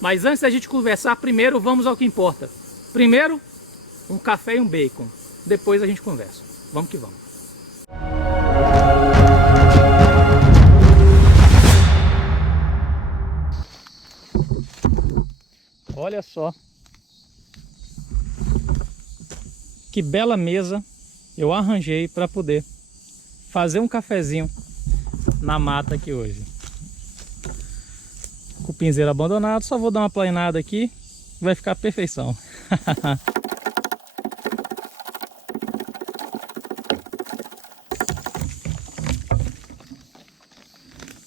Mas antes da gente conversar, primeiro vamos ao que importa. Primeiro, um café e um bacon. Depois a gente conversa. Vamos que vamos. Olha só. Que bela mesa eu arranjei para poder fazer um cafezinho na mata aqui hoje. Cupinzeiro abandonado, só vou dar uma plainada aqui, vai ficar perfeição.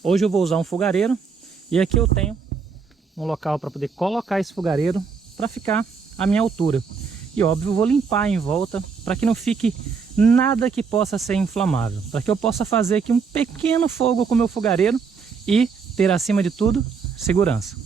Hoje eu vou usar um fogareiro e aqui eu tenho um local para poder colocar esse fogareiro para ficar à minha altura. E óbvio, eu vou limpar em volta para que não fique nada que possa ser inflamável, para que eu possa fazer aqui um pequeno fogo com o meu fogareiro e ter, acima de tudo, segurança.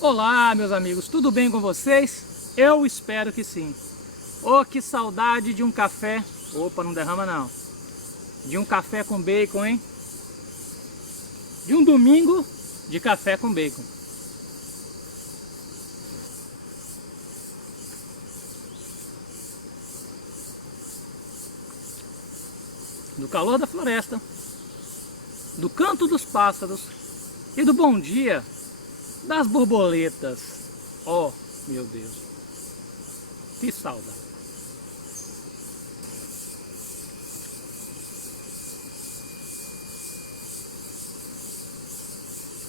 Olá, meus amigos, tudo bem com vocês? Eu espero que sim. Oh, que saudade de um café. Opa, não derrama não. De um café com bacon, hein? De um domingo de café com bacon. Do calor da floresta, do canto dos pássaros e do bom dia das borboletas. Oh, meu Deus, que saudade.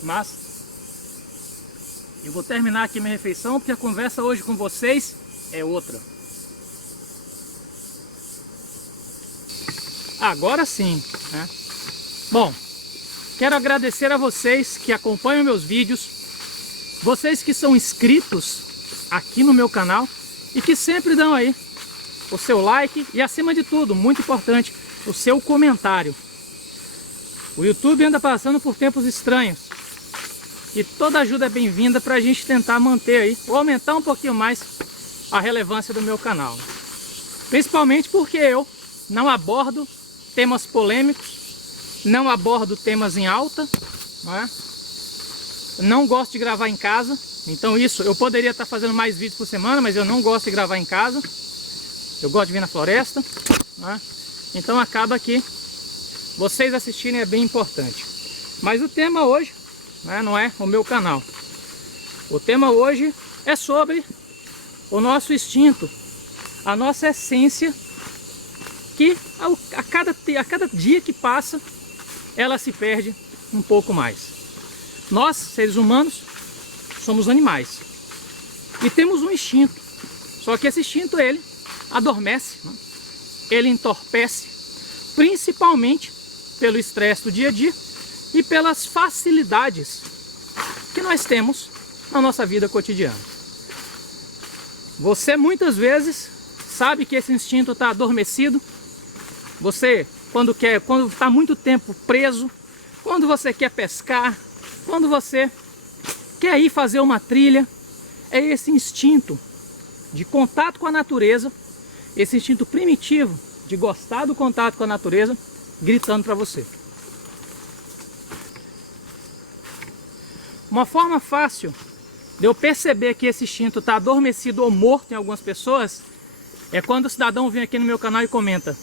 Mas eu vou terminar aqui minha refeição, porque a conversa hoje com vocês é outra. Agora sim, né? Bom, quero agradecer a vocês que acompanham meus vídeos, vocês que são inscritos aqui no meu canal e que sempre dão aí o seu like e, acima de tudo, muito importante, o seu comentário. O YouTube anda passando por tempos estranhos e toda ajuda é bem-vinda para a gente tentar manter aí, ou aumentar um pouquinho mais a relevância do meu canal. Principalmente porque eu não abordo temas polêmicos, não abordo temas em alta, não é? Não gosto de gravar em casa, então isso, eu poderia estar fazendo mais vídeos por semana, mas eu não gosto de gravar em casa. Eu gosto de vir na floresta, né? Então acaba que vocês assistirem é bem importante. Mas o tema hoje, né, não é o meu canal. O tema hoje é sobre o nosso instinto, a nossa essência, que a cada dia que passa, ela se perde um pouco mais. Nós, seres humanos, somos animais e temos um instinto, só que esse instinto ele adormece, né? Ele entorpece, principalmente pelo estresse do dia a dia e pelas facilidades que nós temos na nossa vida cotidiana. Você muitas vezes sabe que esse instinto está adormecido. Você, quando está muito tempo preso, quando você quer pescar, quando você quer ir fazer uma trilha, é esse instinto de contato com a natureza esse instinto primitivo de gostar do contato com a natureza, gritando para você. Uma forma fácil de eu perceber que esse instinto está adormecido ou morto em algumas pessoas é quando o cidadão vem aqui no meu canal e comenta: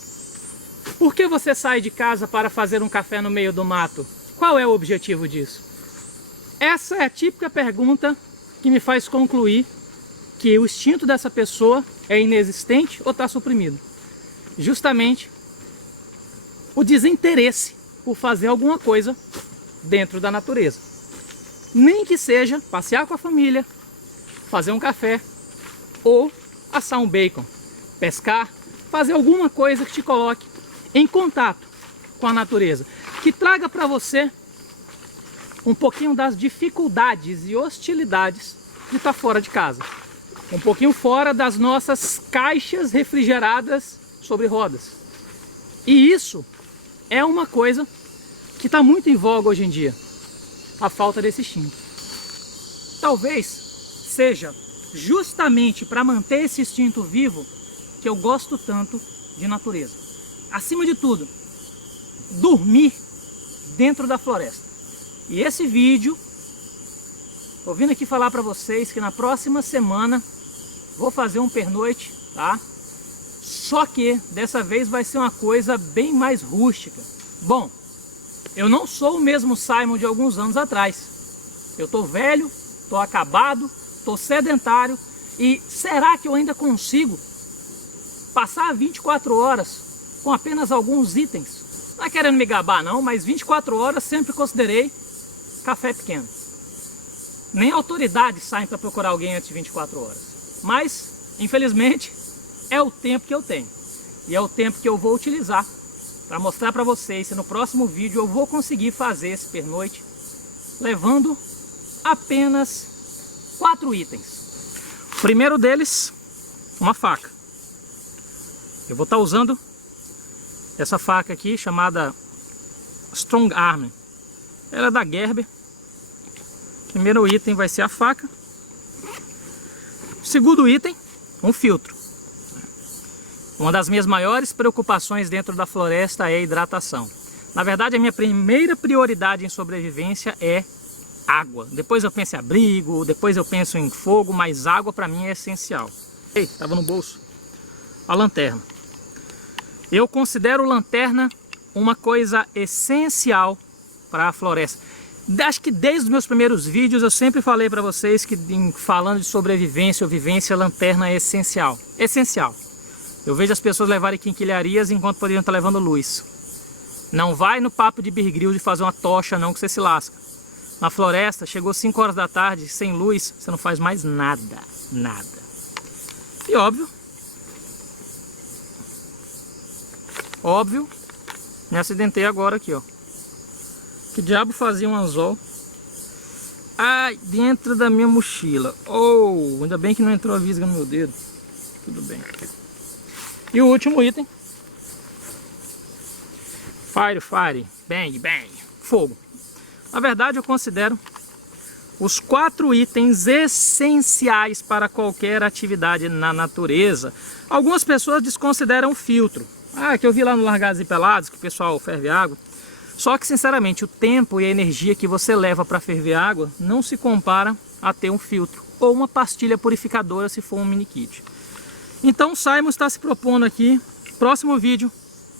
por que você sai de casa para fazer um café no meio do mato? Qual é o objetivo disso? Essa é a típica pergunta que me faz concluir que o instinto dessa pessoa é inexistente ou está suprimido. Justamente o desinteresse por fazer alguma coisa dentro da natureza. Nem que seja passear com a família, fazer um café ou assar um bacon, pescar, fazer alguma coisa que te coloque em contato com a natureza, que traga para você um pouquinho das dificuldades e hostilidades de estar fora de casa, um pouquinho fora das nossas caixas refrigeradas sobre rodas. E isso é uma coisa que está muito em voga hoje em dia, a falta desse instinto. Talvez seja justamente para manter esse instinto vivo que eu gosto tanto de natureza. Acima de tudo, dormir dentro da floresta. E esse vídeo, tô vindo aqui falar para vocês que na próxima semana vou fazer um pernoite, tá? Só que dessa vez vai ser uma coisa bem mais rústica. Bom, eu não sou o mesmo Simon de alguns anos atrás. Eu tô velho, tô acabado, tô sedentário. E será que eu ainda consigo passar 24 horas com apenas alguns itens? Não é querendo me gabar não, mas 24 horas sempre considerei café pequeno. Nem autoridades saem para procurar alguém antes de 24 horas. Mas, infelizmente, é o tempo que eu tenho. E é o tempo que eu vou utilizar para mostrar para vocês se no próximo vídeo eu vou conseguir fazer esse pernoite levando apenas 4 itens. O primeiro deles, uma faca. Eu vou estar usando essa faca aqui chamada Strong Arm. Ela é da Gerber. O primeiro item vai ser a faca. O segundo item, um filtro. Uma das minhas maiores preocupações dentro da floresta é a hidratação. Na verdade, a minha primeira prioridade em sobrevivência é água. Depois eu penso em abrigo, depois eu penso em fogo, mas água para mim é essencial. Ei, estava no bolso. A lanterna. Eu considero lanterna uma coisa essencial para a floresta. Acho que desde os meus primeiros vídeos eu sempre falei para vocês que falando de sobrevivência ou vivência, a lanterna é essencial. Essencial. Eu vejo as pessoas levarem quinquilharias enquanto poderiam estar levando luz. Não vai no papo de Bear Grylls de fazer uma tocha não, que você se lasca. Na floresta, chegou 5 horas da tarde, sem luz, você não faz mais nada. Nada. E óbvio, me acidentei agora aqui, ó. Que diabo fazia um anzol? Ai, dentro da minha mochila. Oh, ainda bem que não entrou a visga no meu dedo. Tudo bem. E o último item. Fire, bang, fogo. Na verdade eu considero os 4 itens essenciais para qualquer atividade na natureza. Algumas pessoas desconsideram o filtro. Que eu vi lá no Largados e Pelados que o pessoal ferve água. Só que sinceramente o tempo e a energia que você leva para ferver água não se compara a ter um filtro ou uma pastilha purificadora se for um mini kit. Então o Simon está se propondo aqui, próximo vídeo,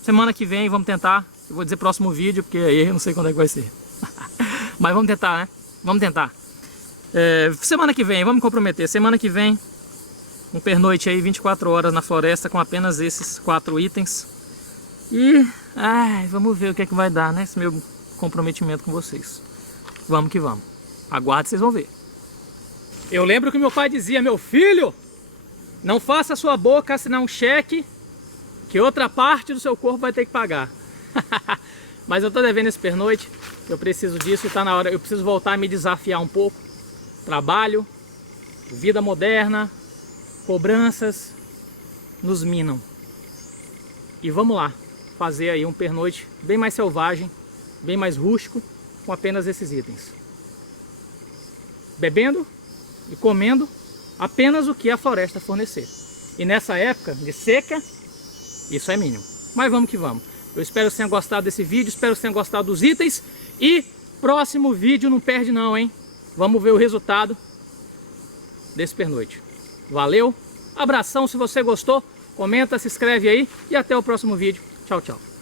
semana que vem, vamos tentar. Eu vou dizer próximo vídeo, porque aí eu não sei quando é que vai ser. Mas vamos tentar, né? Vamos tentar. Semana que vem, vamos me comprometer. Semana que vem, um pernoite aí, 24 horas na floresta com apenas esses 4 itens. E vamos ver o que é que vai dar, né? Esse meu comprometimento com vocês. Vamos que vamos. Aguarde, vocês vão ver. Eu lembro que meu pai dizia: meu filho, não faça sua boca assinar um cheque que outra parte do seu corpo vai ter que pagar. Mas eu tô devendo esse pernoite, eu preciso disso e tá na hora, eu preciso voltar a me desafiar um pouco. Trabalho, vida moderna, cobranças nos minam. E vamos lá, fazer aí um pernoite bem mais selvagem, bem mais rústico, com apenas esses itens. Bebendo e comendo apenas o que a floresta fornecer. E nessa época de seca, isso é mínimo. Mas vamos que vamos. Eu espero que vocês tenham gostado desse vídeo, espero que vocês tenham gostado dos itens. E próximo vídeo não perde não, hein? Vamos ver o resultado desse pernoite. Valeu, abração, se você gostou, comenta, se inscreve aí e até o próximo vídeo. Tchau, tchau.